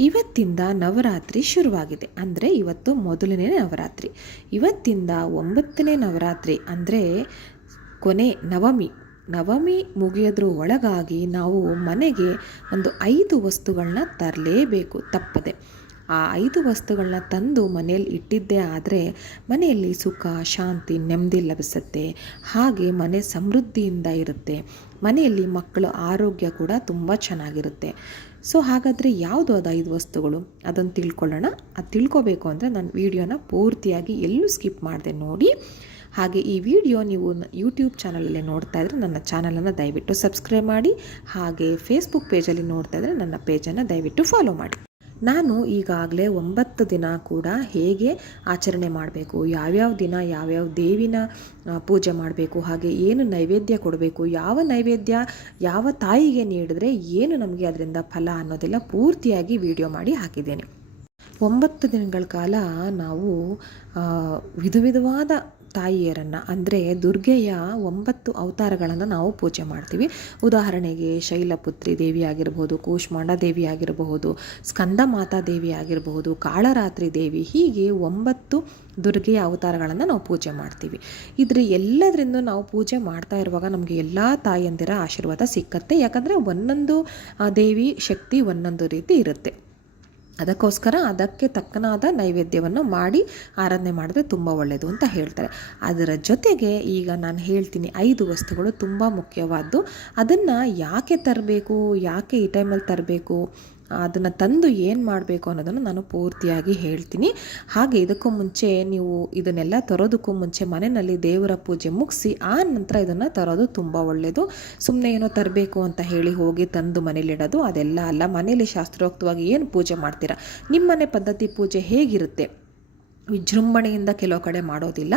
ಇವತ್ತಿಂದ ನವರಾತ್ರಿ ಶುರುವಾಗಿದೆ. ಅಂದರೆ ಇವತ್ತು ಮೊದಲನೇ ನವರಾತ್ರಿ. ಇವತ್ತಿಂದ ಒಂಬತ್ತನೇ ನವರಾತ್ರಿ ಅಂದರೆ ಕೊನೆ ನವಮಿ. ನವಮಿ ಮುಗಿಯೋದ್ರ ಒಳಗಾಗಿ ನಾವು ಮನೆಗೆ ಒಂದು ಐದು ವಸ್ತುಗಳನ್ನ ತರಲೇಬೇಕು ತಪ್ಪದೆ. ಆ ಐದು ವಸ್ತುಗಳನ್ನ ತಂದು ಮನೆಯಲ್ಲಿ ಇಟ್ಟಿದ್ದೇ ಆದರೆ ಮನೆಯಲ್ಲಿ ಸುಖ, ಶಾಂತಿ, ನೆಮ್ಮದಿ ಲಭಿಸುತ್ತೆ. ಹಾಗೆ ಮನೆ ಸಮೃದ್ಧಿಯಿಂದ ಇರುತ್ತೆ. ಮನೆಯಲ್ಲಿ ಮಕ್ಕಳ ಆರೋಗ್ಯ ಕೂಡ ತುಂಬ ಚೆನ್ನಾಗಿರುತ್ತೆ. ಸೊ ಹಾಗಾದರೆ ಯಾವುದು ಅದು ಐದು ವಸ್ತುಗಳು? ಅದನ್ನು ತಿಳ್ಕೊಳ್ಳೋಣ. ಅದು ತಿಳ್ಕೊಬೇಕು ಅಂದರೆ ನಾನು ವೀಡಿಯೋನ ಪೂರ್ತಿಯಾಗಿ ಎಲ್ಲೂ ಸ್ಕಿಪ್ ಮಾಡಿದೆ ನೋಡಿ. ಹಾಗೆ ಈ ವಿಡಿಯೋ ನೀವು ಯೂಟ್ಯೂಬ್ ಚಾನಲಲ್ಲಿ ನೋಡ್ತಾ ಇದ್ದರೆ ನನ್ನ ಚಾನಲನ್ನು ದಯವಿಟ್ಟು ಸಬ್ಸ್ಕ್ರೈಬ್ ಮಾಡಿ. ಹಾಗೆ ಫೇಸ್ಬುಕ್ ಪೇಜಲ್ಲಿ ನೋಡ್ತಾ ಇದ್ದರೆ ನನ್ನ ಪೇಜನ್ನು ದಯವಿಟ್ಟು ಫಾಲೋ ಮಾಡಿ. ನಾನು ಈಗಾಗಲೇ ಒಂಬತ್ತು ದಿನ ಕೂಡ ಹೇಗೆ ಆಚರಣೆ ಮಾಡಬೇಕು, ಯಾವ್ಯಾವ ದಿನ ಯಾವ್ಯಾವ ದೇವಿನ ಪೂಜೆ ಮಾಡಬೇಕು, ಹಾಗೆ ಏನು ನೈವೇದ್ಯ ಕೊಡಬೇಕು, ಯಾವ ನೈವೇದ್ಯ ಯಾವ ತಾಯಿಗೆ ನೀಡಿದ್ರೆ ಏನು ನಮಗೆ ಅದರಿಂದ ಫಲ ಅನ್ನೋದೆಲ್ಲ ಪೂರ್ತಿಯಾಗಿ ವಿಡಿಯೋ ಮಾಡಿ ಹಾಕಿದ್ದೇನೆ. ಒಂಬತ್ತು ದಿನಗಳ ಕಾಲ ನಾವು ವಿಧ ವಿಧವಾದ ತಾಯಿಯರನ್ನು, ಅಂದರೆ ದುರ್ಗೆಯ ಒಂಬತ್ತು ಅವತಾರಗಳನ್ನು ನಾವು ಪೂಜೆ ಮಾಡ್ತೀವಿ. ಉದಾಹರಣೆಗೆ ಶೈಲಪುತ್ರಿ ದೇವಿ ಆಗಿರಬಹುದು, ಕೂಷ್ಮಾಂಡ ದೇವಿ ಆಗಿರಬಹುದು, ಸ್ಕಂದ ಮಾತಾ ದೇವಿ ಆಗಿರಬಹುದು, ಕಾಳರಾತ್ರಿ ದೇವಿ, ಹೀಗೆ ಒಂಬತ್ತು ದುರ್ಗೆಯ ಅವತಾರಗಳನ್ನು ನಾವು ಪೂಜೆ ಮಾಡ್ತೀವಿ. ಇದ್ರ ಎಲ್ಲದರಿಂದ ನಾವು ಪೂಜೆ ಮಾಡ್ತಾ ಇರುವಾಗ ನಮಗೆ ಎಲ್ಲ ತಾಯಿಯಂದಿರ ಆಶೀರ್ವಾದ ಸಿಕ್ಕತ್ತೆ. ಯಾಕಂದರೆ ಒಂದೊಂದು ದೇವಿ ಶಕ್ತಿ ಒಂದೊಂದು ರೀತಿ ಇರುತ್ತೆ. ಅದಕ್ಕೋಸ್ಕರ ಅದಕ್ಕೆ ತಕ್ಕನಾದ ನೈವೇದ್ಯವನ್ನು ಮಾಡಿ ಆರಾಧನೆ ಮಾಡಿದ್ರೆ ತುಂಬ ಒಳ್ಳೆಯದು ಅಂತ ಹೇಳ್ತಾರೆ. ಅದರ ಜೊತೆಗೆ ಈಗ ನಾನು ಹೇಳ್ತೀನಿ ಐದು ವಸ್ತುಗಳು ತುಂಬ ಮುಖ್ಯವಾದ್ದು. ಅದನ್ನು ಯಾಕೆ ತರಬೇಕು, ಯಾಕೆ ಈ ಟೈಮಲ್ಲಿ ತರಬೇಕು ಅದನ್ನು ತಂದು ಏನು ಮಾಡಬೇಕು ಅನ್ನೋದನ್ನು ನಾನು ಪೂರ್ತಿಯಾಗಿ ಹೇಳ್ತೀನಿ. ಹಾಗೆ ಇದಕ್ಕೂ ಮುಂಚೆ ನೀವು ಇದನ್ನೆಲ್ಲ ತರೋದಕ್ಕೂ ಮುಂಚೆ ಮನೆಯಲ್ಲಿ ದೇವರ ಪೂಜೆ ಮುಗಿಸಿ ಆ ನಂತರ ಇದನ್ನು ತರೋದು ತುಂಬ ಒಳ್ಳೆಯದು ಸುಮ್ಮನೆ ಏನೋ ತರಬೇಕು ಅಂತ ಹೇಳಿ ಹೋಗಿ ತಂದು ಮನೇಲಿಡೋದು ಅದೆಲ್ಲ ಅಲ್ಲ. ಮನೇಲಿ ಶಾಸ್ತ್ರೋಕ್ತವಾಗಿ ಏನು ಪೂಜೆ ಮಾಡ್ತೀರಾ? ನಿಮ್ಮನೆ ಪದ್ಧತಿ ಪೂಜೆ ಹೇಗಿರುತ್ತೆ? ವಿಜೃಂಭಣೆಯಿಂದ ಕೆಲವು ಕಡೆ ಮಾಡೋದಿಲ್ಲ.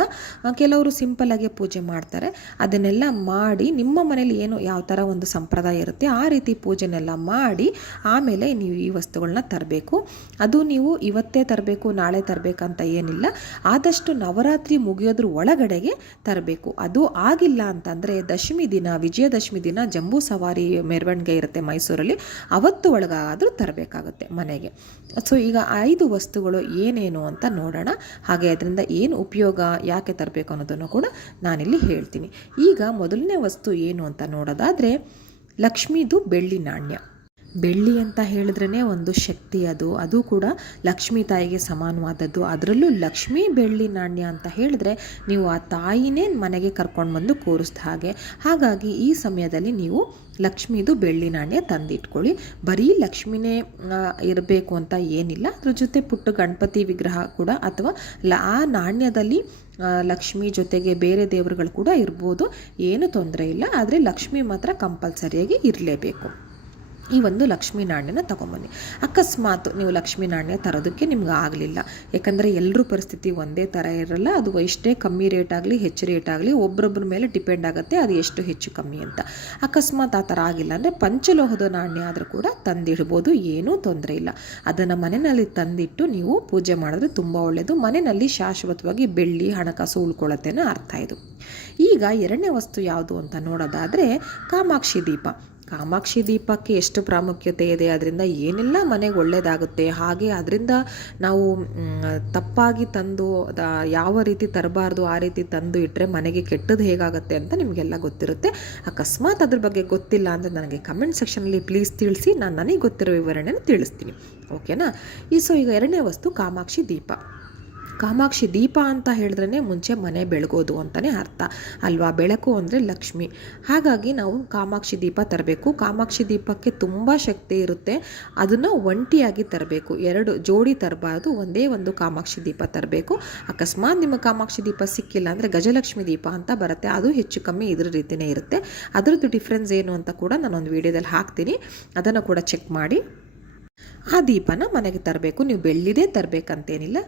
ಕೆಲವರು ಸಿಂಪಲ್ಲಾಗಿ ಪೂಜೆ ಮಾಡ್ತಾರೆ. ಅದನ್ನೆಲ್ಲ ಮಾಡಿ ನಿಮ್ಮ ಮನೇಲಿ ಏನು ಯಾವ ಥರ ಒಂದು ಸಂಪ್ರದಾಯ ಇರುತ್ತೆ ಆ ರೀತಿ ಪೂಜೆನೆಲ್ಲ ಮಾಡಿ ಆಮೇಲೆ ನೀವು ಈ ವಸ್ತುಗಳನ್ನ ತರಬೇಕು. ಅದು ನೀವು ಇವತ್ತೇ ತರಬೇಕು, ನಾಳೆ ತರಬೇಕಂತ ಏನಿಲ್ಲ. ಆದಷ್ಟು ನವರಾತ್ರಿ ಮುಗಿಯೋದ್ರ ಒಳಗಡೆಗೆ ತರಬೇಕು. ಅದು ಆಗಿಲ್ಲ ಅಂತಂದರೆ ದಶಮಿ ದಿನ, ವಿಜಯದಶಮಿ ದಿನ ಜಂಬೂ ಸವಾರಿ ಮೆರವಣಿಗೆ ಇರುತ್ತೆ ಮೈಸೂರಲ್ಲಿ. ಅವತ್ತು ಒಳಗಾದರೂ ತರಬೇಕಾಗುತ್ತೆ ಮನೆಗೆ. ಸೊ, ಈಗ ಐದು ವಸ್ತುಗಳು ಏನೇನು ಅಂತ ನೋಡೋಣ. ಹಾಗೆ ಅದರಿಂದ ಏನು ಉಪಯೋಗ, ಯಾಕೆ ತರಬೇಕು ಅನ್ನೋದನ್ನು ಕೂಡ ನಾನಿಲ್ಲಿ ಹೇಳ್ತೀನಿ. ಈಗ ಮೊದಲನೇ ವಸ್ತು ಏನು ಅಂತ ನೋಡೋದಾದರೆ ಲಕ್ಷ್ಮೀದು ಬೆಳ್ಳಿ ನಾಣ್ಯ. ಬೆಳ್ಳಿ ಅಂತ ಹೇಳಿದ್ರೇ ಒಂದು ಶಕ್ತಿ ಅದು. ಅದು ಕೂಡ ಲಕ್ಷ್ಮೀ ತಾಯಿಗೆ ಸಮಾನವಾದದ್ದು. ಅದರಲ್ಲೂ ಲಕ್ಷ್ಮೀ ಬೆಳ್ಳಿ ನಾಣ್ಯ ಅಂತ ಹೇಳಿದ್ರೆ ನೀವು ಆ ತಾಯಿನೇ ಮನೆಗೆ ಕರ್ಕೊಂಡು ಬಂದು ಕೂರಿಸ್ದ ಹಾಗೆ. ಹಾಗಾಗಿ ಈ ಸಮಯದಲ್ಲಿ ನೀವು ಲಕ್ಷ್ಮೀದು ಬೆಳ್ಳಿ ನಾಣ್ಯ ತಂದಿಟ್ಕೊಳ್ಳಿ. ಬರೀ ಲಕ್ಷ್ಮಿನೇ ಇರಬೇಕು ಅಂತ ಏನಿಲ್ಲ. ಅದ್ರ ಜೊತೆ ಪುಟ್ಟ ಗಣಪತಿ ವಿಗ್ರಹ ಕೂಡ ಅಥವಾ ಲ, ಆ ನಾಣ್ಯದಲ್ಲಿ ಲಕ್ಷ್ಮಿ ಜೊತೆಗೆ ಬೇರೆ ದೇವರುಗಳು ಕೂಡ ಇರ್ಬೋದು. ಏನು ತೊಂದರೆ ಇಲ್ಲ. ಆದರೆ ಲಕ್ಷ್ಮಿ ಮಾತ್ರ ಕಂಪಲ್ಸರಿಯಾಗಿ ಇರಲೇಬೇಕು. ಈ ಒಂದು ಲಕ್ಷ್ಮೀ ನಾಣ್ಯನ ತೊಗೊಂಬನ್ನಿ. ಅಕಸ್ಮಾತ್ ನೀವು ಲಕ್ಷ್ಮೀ ನಾಣ್ಯ ತರೋದಕ್ಕೆ ನಿಮ್ಗೆ ಆಗಲಿಲ್ಲ. ಯಾಕಂದರೆ ಎಲ್ಲರೂ ಪರಿಸ್ಥಿತಿ ಒಂದೇ ಥರ ಇರಲ್ಲ, ಅದು ಎಷ್ಟೇ ಕಮ್ಮಿ ರೇಟ್ ಆಗಲಿ, ಹೆಚ್ಚು ರೇಟ್ ಆಗಲಿ ಒಬ್ಬರೊಬ್ಬರ ಮೇಲೆ ಡಿಪೆಂಡ್ ಆಗುತ್ತೆ ಅದು ಎಷ್ಟು ಹೆಚ್ಚು ಕಮ್ಮಿ ಅಂತ. ಅಕಸ್ಮಾತ್ ಆ ಥರ ಆಗಿಲ್ಲ ಅಂದರೆ ಪಂಚಲೋಹದ ನಾಣ್ಯ ಆದರೂ ಕೂಡ ತಂದಿಡ್ಬೋದು, ಏನೂ ತೊಂದರೆ ಇಲ್ಲ. ಅದನ್ನು ಮನೆಯಲ್ಲಿ ತಂದಿಟ್ಟು ನೀವು ಪೂಜೆ ಮಾಡಿದ್ರೆ ತುಂಬ ಒಳ್ಳೆಯದು ಮನೆಯಲ್ಲಿ ಶಾಶ್ವತವಾಗಿ ಬೆಳ್ಳಿ, ಹಣಕಾಸು ಉಳ್ಕೊಳ್ಳುತ್ತೆ ಅರ್ಥ ಇದು. ಈಗ ಎರಡನೇ ವಸ್ತು ಯಾವುದು ಅಂತ ನೋಡೋದಾದರೆ ಕಾಮಾಕ್ಷಿ ದೀಪ. ಕಾಮಾಕ್ಷಿ ದೀಪಕ್ಕೆ ಎಷ್ಟು ಪ್ರಾಮುಖ್ಯತೆ ಇದೆ, ಅದರಿಂದ ಏನೆಲ್ಲ ಮನೆಗೆ ಒಳ್ಳೆಯದಾಗುತ್ತೆ ಹಾಗೆ ಅದರಿಂದ ನಾವು ತಪ್ಪಾಗಿ ತಂದು ಯಾವ ರೀತಿ ತರಬಾರ್ದು, ಆ ರೀತಿ ತಂದು ಇಟ್ಟರೆ ಮನೆಗೆ ಕೆಟ್ಟದ್ದು ಹೇಗಾಗುತ್ತೆ ಅಂತ ನಿಮಗೆಲ್ಲ ಗೊತ್ತಿರುತ್ತೆ. ಅಕಸ್ಮಾತ್ ಅದ್ರ ಬಗ್ಗೆ ಗೊತ್ತಿಲ್ಲ ಅಂದರೆ ನನಗೆ ಕಮೆಂಟ್ ಸೆಕ್ಷನಲ್ಲಿ ಪ್ಲೀಸ್ ತಿಳಿಸಿ, ನಾನು ನನಗೆ ಗೊತ್ತಿರೋ ವಿವರಣೆನ ತಿಳಿಸ್ತೀನಿ. ಓಕೆನಾ ಈ ಸೊ ಈಗ ಎರಡನೇ ವಸ್ತು ಕಾಮಾಕ್ಷಿ ದೀಪ. ಕಾಮಾಕ್ಷಿ ದೀಪ ಅಂತ ಹೇಳಿದ್ರೇ ಮುಂಚೆ ಮನೆ ಬೆಳಗೋದು ಅಂತಲೇ ಅರ್ಥ. ಅಲ್ವಾ? ಬೆಳಕು ಅಂದರೆ ಲಕ್ಷ್ಮಿ. ಹಾಗಾಗಿ ನಾವು ಕಾಮಾಕ್ಷಿ ದೀಪ ತರಬೇಕು. ಕಾಮಾಕ್ಷಿ ದೀಪಕ್ಕೆ ತುಂಬ ಶಕ್ತಿ ಇರುತ್ತೆ. ಅದನ್ನು ಒಂಟಿಯಾಗಿ ತರಬೇಕು. ಎರಡು ಜೋಡಿ ತರಬಾರ್ದು. ಒಂದೇ ಒಂದು ಕಾಮಾಕ್ಷಿ ದೀಪ ತರಬೇಕು. ಅಕಸ್ಮಾತ್ ನಿಮಗೆ ಕಾಮಾಕ್ಷಿ ದೀಪ ಸಿಕ್ಕಿಲ್ಲ ಅಂದರೆ ಗಜಲಕ್ಷ್ಮಿ ದೀಪ ಅಂತ ಬರುತ್ತೆ. ಅದು ಹೆಚ್ಚು ಕಮ್ಮಿ ಇದ್ರ ರೀತಿಯೇ ಇರುತ್ತೆ. ಅದರದ್ದು ಡಿಫ್ರೆನ್ಸ್ ಏನು ಅಂತ ಕೂಡ ನಾನೊಂದು ವಿಡಿಯೋದಲ್ಲಿ ಹಾಕ್ತೀನಿ. ಅದನ್ನು ಕೂಡ ಚೆಕ್ ಮಾಡಿ. ಆ ದೀಪನ ಮನೆಗೆ ತರಬೇಕು. ನೀವು ಬೆಳ್ಳಿದೇ ತರಬೇಕಂತೇನಿಲ್ಲ.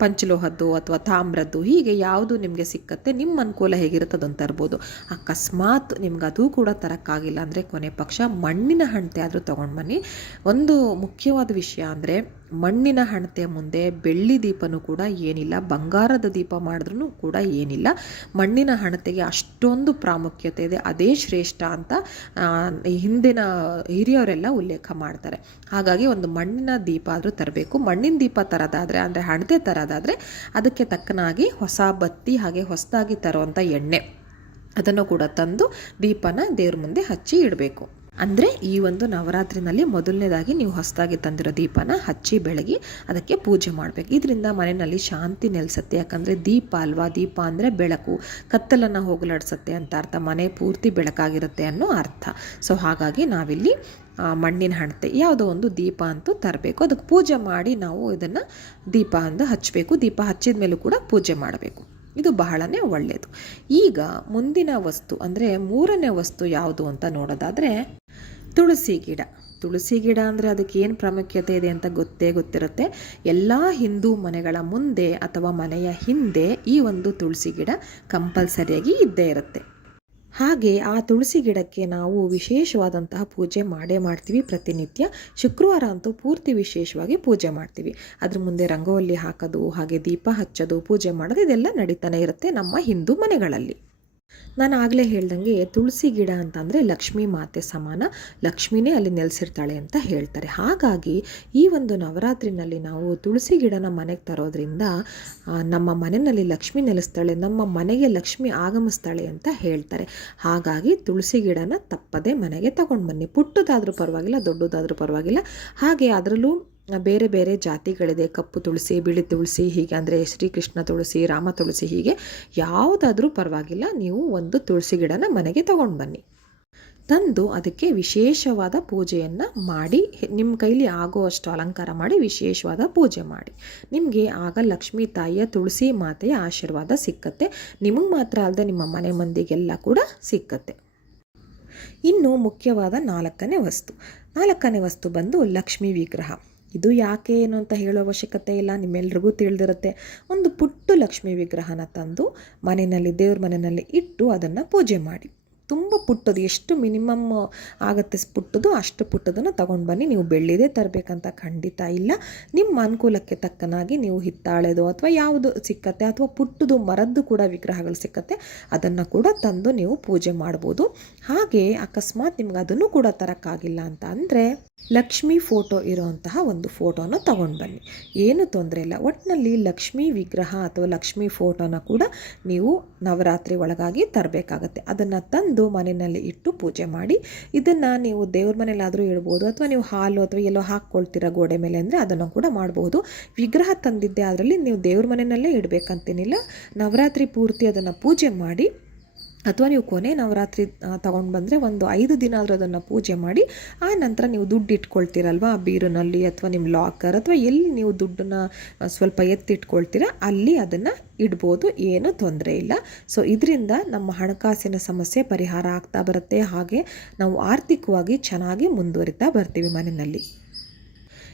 ಪಂಚಲೋಹದ್ದು ಅಥವಾ ತಾಮ್ರದ್ದು ಹೀಗೆ ಯಾವುದು ನಿಮಗೆ ಸಿಕ್ಕತ್ತೆ, ನಿಮ್ಮ ಅನುಕೂಲ ಹೇಗಿರುತ್ತೆ ಅದನ್ನು ತರ್ಬೋದು. ಅಕಸ್ಮಾತ್ ನಿಮ್ಗೆ ಅದು ಕೂಡ ತರೋಕ್ಕಾಗಿಲ್ಲ ಅಂದರೆ ಕೊನೆ ಪಕ್ಷ ಮಣ್ಣಿನ ಹಣತೆ ಆದರೂ ತೊಗೊಂಡು ಬನ್ನಿ ಒಂದು ಮುಖ್ಯವಾದ ವಿಷಯ ಅಂದರೆ ಮಣ್ಣಿನ ಹಣತೆ ಮುಂದೆ ಬೆಳ್ಳಿ ದೀಪನೂ ಕೂಡ ಏನಿಲ್ಲ, ಬಂಗಾರದ ದೀಪ ಮಾಡಿದ್ರೂ ಕೂಡ ಏನಿಲ್ಲ. ಮಣ್ಣಿನ ಹಣತೆಗೆ ಅಷ್ಟೊಂದು ಪ್ರಾಮುಖ್ಯತೆ ಇದೆ, ಅದೇ ಶ್ರೇಷ್ಠ ಅಂತ ಹಿಂದಿನ ಹಿರಿಯವರೆಲ್ಲ ಉಲ್ಲೇಖ ಮಾಡ್ತಾರೆ. ಹಾಗಾಗಿ ಒಂದು ಮಣ್ಣಿನ ದೀಪ ಆದರೂ ತರಬೇಕು. ಮಣ್ಣಿನ ದೀಪ ತರೋದಾದರೆ, ಅಂದರೆ ಹಣತೆ ತರೋದಾದರೆ ಅದಕ್ಕೆ ತಕ್ಕನಾಗಿ ಹೊಸ ಬತ್ತಿ ಹಾಗೆ ಹೊಸದಾಗಿ ತರುವಂಥ ಎಣ್ಣೆ, ಅದನ್ನು ಕೂಡ ತಂದು ದೀಪನ ದೇವ್ರ ಮುಂದೆ ಹಚ್ಚಿ ಇಡಬೇಕು. ಅಂದರೆ ಈ ಒಂದು ನವರಾತ್ರಿನಲ್ಲಿ ಮೊದಲನೇದಾಗಿ ನೀವು ಹೊಸದಾಗಿ ತಂದಿರೋ ದೀಪನ ಹಚ್ಚಿ ಬೆಳಗಿ ಅದಕ್ಕೆ ಪೂಜೆ ಮಾಡಬೇಕು. ಇದರಿಂದ ಮನೆಯಲ್ಲಿ ಶಾಂತಿ ನೆಲೆಸುತ್ತೆ. ಯಾಕಂದರೆ ದೀಪ ಅಲ್ವಾ? ದೀಪ ಅಂದರೆ ಬೆಳಕು. ಕತ್ತಲನ್ನು ಹೋಗಲಾಡಿಸುತ್ತೆ ಅಂತ ಅರ್ಥ. ಮನೆ ಪೂರ್ತಿ ಬೆಳಕಾಗಿರುತ್ತೆ ಅನ್ನೋ ಅರ್ಥ. ಸೊ ಹಾಗಾಗಿ ನಾವಿಲ್ಲಿ ಮಣ್ಣಿನ ಹಣತೆ, ಯಾವುದೋ ಒಂದು ದೀಪ ಅಂತೂ ತರಬೇಕು. ಅದಕ್ಕೆ ಪೂಜೆ ಮಾಡಿ ನಾವು ಇದನ್ನು ದೀಪ ಅಂದು ಹಚ್ಚಬೇಕು. ದೀಪ ಹಚ್ಚಿದ ಮೇಲೂ ಕೂಡ ಪೂಜೆ ಮಾಡಬೇಕು. ಇದು ಬಹಳನೇ ಒಳ್ಳೆಯದು ಈಗ ಮುಂದಿನ ವಸ್ತು ಅಂದರೆ ಮೂರನೇ ವಸ್ತು ಯಾವುದು ಅಂತ ನೋಡೋದಾದರೆ ತುಳಸಿ ಗಿಡ. ತುಳಸಿ ಗಿಡ ಅಂದರೆ ಅದಕ್ಕೆ ಏನು ಪ್ರಾಮುಖ್ಯತೆ ಇದೆ ಅಂತ ಗೊತ್ತೇ ಗೊತ್ತಿರುತ್ತೆ. ಎಲ್ಲ ಹಿಂದೂ ಮನೆಗಳ ಮುಂದೆ ಅಥವಾ ಮನೆಯ ಹಿಂದೆ ಈ ಒಂದು ತುಳಸಿ ಗಿಡ ಕಂಪಲ್ಸರಿಯಾಗಿ ಇದ್ದೇ ಇರುತ್ತೆ. ಹಾಗೆ ಆ ತುಳಸಿ ಗಿಡಕ್ಕೆ ನಾವು ವಿಶೇಷವಾದಂತಹ ಪೂಜೆ ಮಾಡೇ ಮಾಡ್ತೀವಿ ಪ್ರತಿನಿತ್ಯ. ಶುಕ್ರವಾರ ಅಂತೂ ಪೂರ್ತಿ ವಿಶೇಷವಾಗಿ ಪೂಜೆ ಮಾಡ್ತೀವಿ. ಅದ್ರ ಮುಂದೆ ರಂಗೋಲಿ ಹಾಕೋದು, ಹಾಗೆ ದೀಪ ಹಚ್ಚೋದು, ಪೂಜೆ ಮಾಡೋದು ಇದೆಲ್ಲ ನಡೀತಾನೆ ಇರುತ್ತೆ ನಮ್ಮ ಹಿಂದೂ ಮನೆಗಳಲ್ಲಿ. ನಾನು ಆಗಲೇ ಹೇಳ್ದಂಗೆ ತುಳಸಿ ಗಿಡ ಅಂತಂದರೆ ಲಕ್ಷ್ಮೀ ಮಾತೆ ಸಮಾನ, ಲಕ್ಷ್ಮಿನೇ ಅಲ್ಲಿ ನೆಲೆಸಿರ್ತಾಳೆ ಅಂತ ಹೇಳ್ತಾರೆ. ಹಾಗಾಗಿ ಈ ಒಂದು ನವರಾತ್ರಿನಲ್ಲಿ ನಾವು ತುಳಸಿ ಗಿಡನ ಮನೆಗೆ ತರೋದ್ರಿಂದ ನಮ್ಮ ಮನೆಯಲ್ಲಿ ಲಕ್ಷ್ಮಿ ನೆಲೆಸ್ತಾಳೆ, ನಮ್ಮ ಮನೆಗೆ ಲಕ್ಷ್ಮಿ ಆಗಮಿಸ್ತಾಳೆ ಅಂತ ಹೇಳ್ತಾರೆ. ಹಾಗಾಗಿ ತುಳಸಿ ಗಿಡನ ತಪ್ಪದೆ ಮನೆಗೆ ತಗೊಂಡು ಬನ್ನಿ. ಪುಟ್ಟದಾದರೂ ಪರವಾಗಿಲ್ಲ, ದೊಡ್ಡದಾದರೂ ಪರವಾಗಿಲ್ಲ. ಹಾಗೆ ಅದರಲ್ಲೂ ಬೇರೆ ಬೇರೆ ಜಾತಿಗಳಿದೆ. ಕಪ್ಪು ತುಳಸಿ, ಬಿಳಿ ತುಳಸಿ, ಹೀಗೆ ಅಂದರೆ ಶ್ರೀಕೃಷ್ಣ ತುಳಸಿ, ರಾಮ ತುಳಸಿ, ಹೀಗೆ ಯಾವುದಾದ್ರೂ ಪರವಾಗಿಲ್ಲ. ನೀವು ಒಂದು ತುಳಸಿ ಗಿಡನ ಮನೆಗೆ ತಗೊಂಡು ಬನ್ನಿ. ತಂದು ಅದಕ್ಕೆ ವಿಶೇಷವಾದ ಪೂಜೆಯನ್ನು ಮಾಡಿ ನಿಮ್ಮ ಕೈಲಿ ಆಗುವಷ್ಟು ಅಲಂಕಾರ ಮಾಡಿ, ವಿಶೇಷವಾದ ಪೂಜೆ ಮಾಡಿ. ನಿಮಗೆ ಆಗ ಲಕ್ಷ್ಮೀ ತಾಯಿಯ ತುಳಸಿ ಮಾತೆಯ ಆಶೀರ್ವಾದ ಸಿಕ್ಕತ್ತೆ. ನಿಮಗೆ ಮಾತ್ರ ಅಲ್ಲದೆ ನಿಮ್ಮ ಮನೆ ಮಂದಿಗೆಲ್ಲ ಕೂಡ ಸಿಕ್ಕತ್ತೆ. ಇನ್ನು ಮುಖ್ಯವಾದ ನಾಲ್ಕನೇ ವಸ್ತು. ನಾಲ್ಕನೇ ವಸ್ತು ಬಂದು ಲಕ್ಷ್ಮೀ ವಿಗ್ರಹ. ಇದು ಯಾಕೆ ಏನು ಅಂತ ಹೇಳೋ ಅವಶ್ಯಕತೆ ಇಲ್ಲ, ನಿಮ್ಮೆಲ್ರಿಗೂ ತಿಳಿದಿರುತ್ತೆ. ಒಂದು ಪುಟ್ಟು ಲಕ್ಷ್ಮೀ ವಿಗ್ರಹನ ತಂದು ಮನೆಯಲ್ಲಿ, ದೇವ್ರ ಮನೆಯಲ್ಲಿ ಇಟ್ಟು ಅದನ್ನು ಪೂಜೆ ಮಾಡಿ. ತುಂಬ ಪುಟ್ಟದು, ಎಷ್ಟು ಮಿನಿಮಮ್ ಆಗುತ್ತೆ ಪುಟ್ಟದು ಅಷ್ಟು ಪುಟ್ಟದನ್ನು ತೊಗೊಂಡು ಬನ್ನಿ. ನೀವು ಬೆಳ್ಳಿದೇ ತರಬೇಕಂತ ಖಂಡಿತ ಇಲ್ಲ. ನಿಮ್ಮ ಅನುಕೂಲಕ್ಕೆ ತಕ್ಕನಾಗಿ ನೀವು ಹಿತ್ತಾಳೆದು ಅಥವಾ ಯಾವುದು ಸಿಕ್ಕತ್ತೆ ಅಥವಾ ಪುಟ್ಟದು, ಮರದ್ದು ಕೂಡ ವಿಗ್ರಹಗಳು ಸಿಕ್ಕತ್ತೆ, ಅದನ್ನು ಕೂಡ ತಂದು ನೀವು ಪೂಜೆ ಮಾಡ್ಬೋದು. ಹಾಗೆ ಅಕಸ್ಮಾತ್ ನಿಮ್ಗೆ ಅದನ್ನು ಕೂಡ ತರೋಕ್ಕಾಗಿಲ್ಲ ಅಂತ ಅಂದರೆ ಲಕ್ಷ್ಮಿ ಫೋಟೋ ಇರುವಂತಹ ಒಂದು ಫೋಟೋನ ತಗೊಂಡು ಬನ್ನಿ. ಏನು ತೊಂದರೆ ಇಲ್ಲ. ಒಟ್ಟಿನಲ್ಲಿ ಲಕ್ಷ್ಮಿ ವಿಗ್ರಹ ಅಥವಾ ಲಕ್ಷ್ಮಿ ಫೋಟೋನ ಕೂಡ ನೀವು ನವರಾತ್ರಿ ಒಳಗಾಗಿ ತರಬೇಕಾಗತ್ತೆ. ಅದನ್ನು ತಂದು ಮನೆಯಲ್ಲಿ ಇಟ್ಟು ಪೂಜೆ ಮಾಡಿ, ಇದನ್ನು ನೀವು ದೇವ್ರ ಮನೇಲಾದರೂ ಇಡ್ಬೋದು, ಅಥವಾ ನೀವು ಹಾಲು ಅಥವಾ ಎಲ್ಲೋ ಹಾಕ್ಕೊಳ್ತೀರ ಗೋಡೆ ಮೇಲೆ ಅಂದರೆ ಅದನ್ನು ಕೂಡ ಮಾಡ್ಬೋದು. ವಿಗ್ರಹ ತಂದಿದ್ದೆ ಅದರಲ್ಲಿ ನೀವು ದೇವ್ರ ಮನೆಯಲ್ಲೇ ಇಡಬೇಕಂತೇನಿಲ್ಲ. ನವರಾತ್ರಿ ಪೂರ್ತಿ ಅದನ್ನು ಪೂಜೆ ಮಾಡಿ ಅಥವಾ ನೀವು ಕೊನೆ ನವರಾತ್ರಿ ತಗೊಂಡು ಬಂದರೆ ಒಂದು ಐದು ದಿನ ಆದರೂ ಅದನ್ನು ಪೂಜೆ ಮಾಡಿ, ಆ ನಂತರ ನೀವು ದುಡ್ಡು ಆ ಬೀರುನಲ್ಲಿ ಅಥವಾ ನಿಮ್ಮ ಲಾಕರ್ ಅಥವಾ ಎಲ್ಲಿ ನೀವು ದುಡ್ಡನ್ನ ಸ್ವಲ್ಪ ಎತ್ತಿಟ್ಕೊಳ್ತೀರ, ಅಲ್ಲಿ ಅದನ್ನು ಇಡ್ಬೋದು, ಏನೂ ತೊಂದರೆ ಇಲ್ಲ. ಸೊ ಇದರಿಂದ ನಮ್ಮ ಹಣಕಾಸಿನ ಸಮಸ್ಯೆ ಪರಿಹಾರ ಆಗ್ತಾ ಬರುತ್ತೆ, ಹಾಗೆ ನಾವು ಆರ್ಥಿಕವಾಗಿ ಚೆನ್ನಾಗಿ ಮುಂದುವರಿತಾ ಬರ್ತೀವಿ ಮನೆಯಲ್ಲಿ.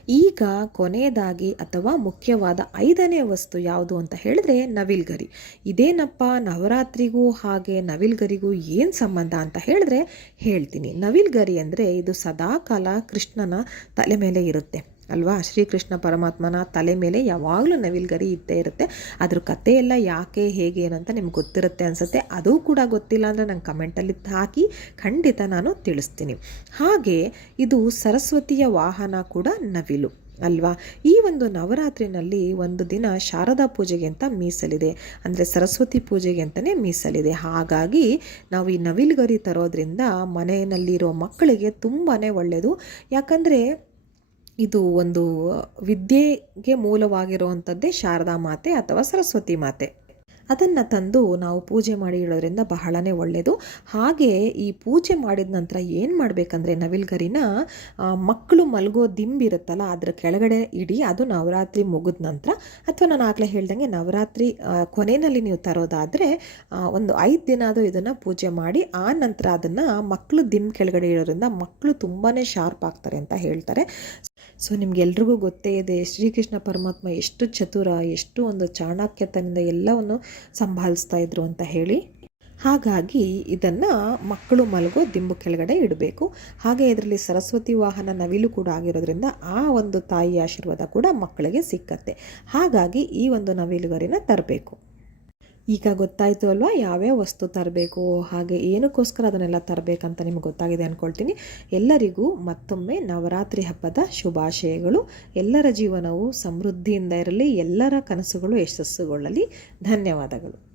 ಈಗ ಕೊನೆಯದಾಗಿ ಅಥವಾ ಮುಖ್ಯವಾದ ಐದನೇ ವಸ್ತು ಯಾವುದು ಅಂತ ಹೇಳಿದ್ರೆ ನವಿಲ್ಗರಿ ಇದೇನಪ್ಪ, ನವರಾತ್ರಿಗೂ ಹಾಗೆ ನವಿಲ್ಗರಿಗೂ ಏನು ಸಂಬಂಧ ಅಂತ ಹೇಳಿದ್ರೆ ಹೇಳ್ತೀನಿ. ನವಿಲ್ಗರಿ ಅಂದರೆ ಇದು ಸದಾಕಾಲ ಕೃಷ್ಣನ ತಲೆ ಮೇಲೆ ಇರುತ್ತೆ. ಅಲ್ವಾ? ಶ್ರೀಕೃಷ್ಣ ಪರಮಾತ್ಮನ ತಲೆ ಮೇಲೆ ಯಾವಾಗಲೂ ನವಿಲ್ಗರಿ ಇದ್ದೇ ಇರುತ್ತೆ. ಅದ್ರ ಕತೆ ಎಲ್ಲ ಯಾಕೆ, ಹೇಗೆ ಏನಂತ ನಿಮ್ಗೆ ಗೊತ್ತಿರುತ್ತೆ ಅನಿಸುತ್ತೆ. ಅದು ಕೂಡ ಗೊತ್ತಿಲ್ಲ ಅಂದರೆ ನಂಗೆ ಕಮೆಂಟಲ್ಲಿ ಹಾಕಿ ಖಂಡಿತ ನಾನು ತಿಳಿಸ್ತೀನಿ. ಹಾಗೆ ಇದು ಸರಸ್ವತಿಯ ವಾಹನ ಕೂಡ ನವಿಲು, ಅಲ್ವಾ? ಈ ಒಂದು ನವರಾತ್ರಿನಲ್ಲಿ ಒಂದು ದಿನ ಶಾರದಾ ಪೂಜೆಗೆ ಅಂತ ಮೀಸಲಿದೆ. ಅಂದರೆ ಸರಸ್ವತಿ ಪೂಜೆಗೆ ಅಂತಲೇ ಮೀಸಲಿದೆ. ಹಾಗಾಗಿ ನಾವು ಈ ನವಿಲುಗರಿ ತರೋದ್ರಿಂದ ಮನೆಯಲ್ಲಿರೋ ಮಕ್ಕಳಿಗೆ ತುಂಬಾ ಒಳ್ಳೆಯದು ಯಾಕಂದರೆ ಇದು ಒಂದು ವಿದ್ಯೆಗೆ ಮೂಲವಾಗಿರುವಂಥದ್ದೇ ಶಾರದಾ ಮಾತೆ ಅಥವಾ ಸರಸ್ವತಿ ಮಾತೆ. ಅದನ್ನು ತಂದು ನಾವು ಪೂಜೆ ಮಾಡಿ ಇಡೋದ್ರಿಂದ ಬಹಳನೇ ಒಳ್ಳೆಯದು ಹಾಗೆ ಈ ಪೂಜೆ ಮಾಡಿದ ನಂತರ ಏನು ಮಾಡಬೇಕಂದ್ರೆ ನವಿಲ್ಗರಿನ ಮಕ್ಕಳು ಮಲಗೋ ದಿಂಬಿರುತ್ತಲ್ಲ ಅದರ ಕೆಳಗಡೆ ಇಡಿ, ಅದು ನವರಾತ್ರಿ ಮುಗಿದ ನಂತರ. ಅಥವಾ ನಾನು ಆಗಲೇ ಹೇಳ್ದಂಗೆ ನವರಾತ್ರಿ ಕೊನೆಯಲ್ಲಿ ನೀವು ತರೋದಾದರೆ ಒಂದು ಐದು ದಿನ ಅದು ಇದನ್ನು ಪೂಜೆ ಮಾಡಿ, ಆ ನಂತರ ಅದನ್ನು ಮಕ್ಕಳು ದಿಮ್ ಕೆಳಗಡೆ ಇಡೋದ್ರಿಂದ ಮಕ್ಕಳು ತುಂಬಾ ಶಾರ್ಪ್ ಆಗ್ತಾರೆ ಅಂತ ಹೇಳ್ತಾರೆ. ಸೊ ನಿಮಗೆಲ್ರಿಗೂ ಗೊತ್ತೇ ಇದೆ, ಶ್ರೀಕೃಷ್ಣ ಪರಮಾತ್ಮ ಎಷ್ಟು ಚತುರ, ಎಷ್ಟು ಒಂದು ಚಾಣಾಕ್ಯತನದಿಂದ ಎಲ್ಲವನ್ನು ಸಂಭಾಳಿಸ್ತಾ ಇದ್ರು ಅಂತ ಹೇಳಿ. ಹಾಗಾಗಿ ಇದನ್ನು ಮಕ್ಕಳು ಮಲಗೋ ದಿಂಬು ಕೆಳಗಡೆ ಇಡಬೇಕು. ಹಾಗೆ ಇದರಲ್ಲಿ ಸರಸ್ವತಿ ವಾಹನ ನವಿಲು ಕೂಡ ಆಗಿರೋದ್ರಿಂದ ಆ ಒಂದು ತಾಯಿಯ ಆಶೀರ್ವಾದ ಕೂಡ ಮಕ್ಕಳಿಗೆ ಸಿಕ್ಕತ್ತೆ. ಹಾಗಾಗಿ ಈ ಒಂದು ನವಿಲುಗರಿನ ತರಬೇಕು. ಈಗ ಗೊತ್ತಾಯಿತು ಅಲ್ವಾ? ಯಾವ್ಯಾವ ವಸ್ತು ತರಬೇಕು? ಹಾಗೆ ಏನಕ್ಕೋಸ್ಕರ ಅದನ್ನೆಲ್ಲ ತರಬೇಕಂತ ನಿಮ್ಗೆ ಗೊತ್ತಾಗಿದೆ ಅಂದ್ಕೊಳ್ತೀನಿ ಎಲ್ಲರಿಗೂ ಮತ್ತೊಮ್ಮೆ ನವರಾತ್ರಿ ಹಬ್ಬದ ಶುಭಾಶಯಗಳು. ಎಲ್ಲರ ಜೀವನವು ಸಮೃದ್ಧಿಯಿಂದ ಇರಲಿ, ಎಲ್ಲರ ಕನಸುಗಳು ಯಶಸ್ಸುಗೊಳ್ಳಲಿ. ಧನ್ಯವಾದಗಳು.